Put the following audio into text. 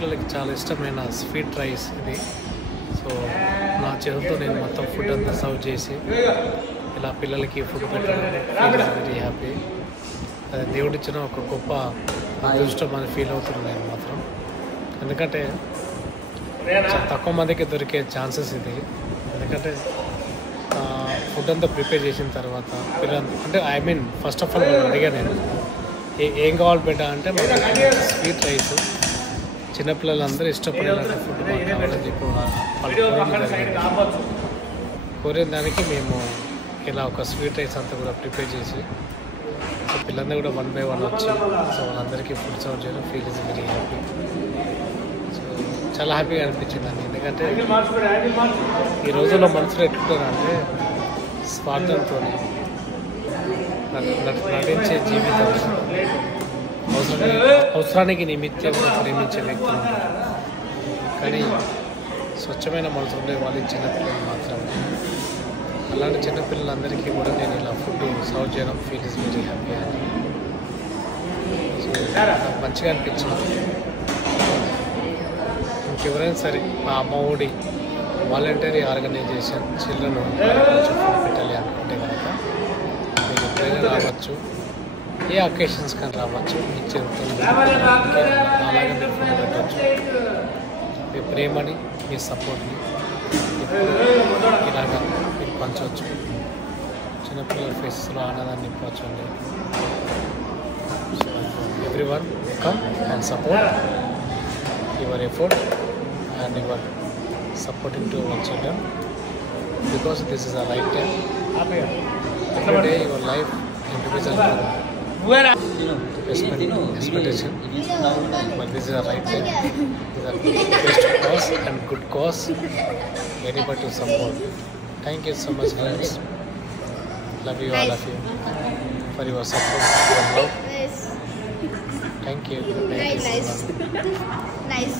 చిన్నపిల్లలకి చాలా ఇష్టమైన స్వీట్ రైస్ ఇది. సో నా చేతులతో నేను మొత్తం ఫుడ్ అంతా సర్వ్ చేసి ఇలా పిల్లలకి ఫుడ్ పెట్టడం వెరీ హ్యాపీ. అది దేవుడిచ్చిన ఒక గొప్ప అదృష్టం అని ఫీల్ అవుతున్నాను నేను మాత్రం. ఎందుకంటే చాలా తక్కువ మందికి దొరికే ఛాన్సెస్ ఇది. ఎందుకంటే ఫుడ్ అంతా ప్రిపేర్ చేసిన తర్వాత పిల్లలు అంటే ఫస్ట్ ఆఫ్ ఆల్ అడిగా నేను ఏం కావాలి బిడ్డ అంటే మాకు స్వీట్ రైస్ చిన్నపిల్లలందరూ ఇష్టపడేలాంటి ఫుడ్ మాకు కావాలని చెప్పి వాళ్ళు కోరిన దానికి మేము ఇలా ఒక స్వీట్ రైస్ అంతా కూడా ప్రిపేర్ చేసి సో పిల్లలందరూ కూడా 1 by 1 వచ్చి సో వాళ్ళందరికీ ఫుడ్ సర్వ్ చేయడం feel is very happy. So చాలా హ్యాపీగా అనిపించిందండి. ఎందుకంటే ఈ రోజుల్లో మనుషులు ఎట్లుంటారంటే స్వార్థంతో నటించే జీవితం, అవసరానికి నిమిత్తం ప్రేమించే వ్యక్తులు ఉంటారు. కానీ స్వచ్ఛమైన మనసు ఉండే వాళ్ళు చిన్నపిల్లలు మాత్రమే. అలాంటి చిన్నపిల్లలందరికీ కూడా నేను ఇలా ఫుడ్ సర్వ్ చేయడం ఫీల్ ఇస్ వెరీ హ్యాపీ అండి. సో నాకు మంచిగా అనిపించింది. ఇంకెవరైనా సరే మా అమ్మ ఒడి వాలంటరీ ఆర్గనైజేషన్ చిల్డ్రన్ కొంచెం ఫుడ్ పెట్టాలి అనుకుంటే కనుక మీరు ఎప్పుడైనా రావచ్చు, ఏ అకేషన్స్ కానీ రావచ్చు. మీ చేతులతో అలాగే మీరు ఫుడ్ పెట్టవచ్చు. మీ ప్రేమని మీ సపోర్ట్ని ఇలాగా మీరు పంచవచ్చు. చిన్నపిల్లల ఫేసెస్లో ఆనందాన్ని నింపవచ్చు అండి. So everyone come and support your effort and you are supporting to our children because this is a right time. Every day your life individual expectation, but this is a right time. This is a best cause and good cause. Anybody to support. Thank you so much friends. Love you, all of you, for your support, your love. Thank you. Nice.